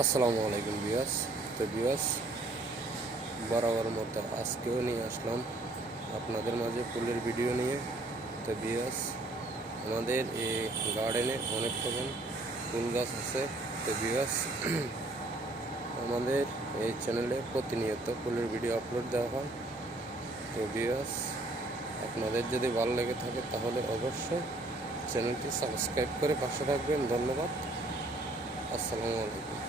আসসালামু আলাইকুম ভিউয়ার্স। তো ভিউয়ার্স, বরাবর মতো আজকেও নিয়ে আসলাম আপনাদের মাঝে ফুলের ভিডিও নিয়ে। তো ভিউয়ার্স, আমাদের এই গার্ডেনে অনেক রকম ফুল গাছ আছে। তো ভিউয়ার্স, আমাদের এই চ্যানেলে প্রতিনিয়ত ফুলের ভিডিও আপলোড দেওয়া হয়। তো ভিউয়ার্স, আপনাদের যদি ভালো লেগে থাকে তাহলে অবশ্যই চ্যানেলটি সাবস্ক্রাইব করে পাশে রাখবেন। ধন্যবাদ। আসসালামু আলাইকুম।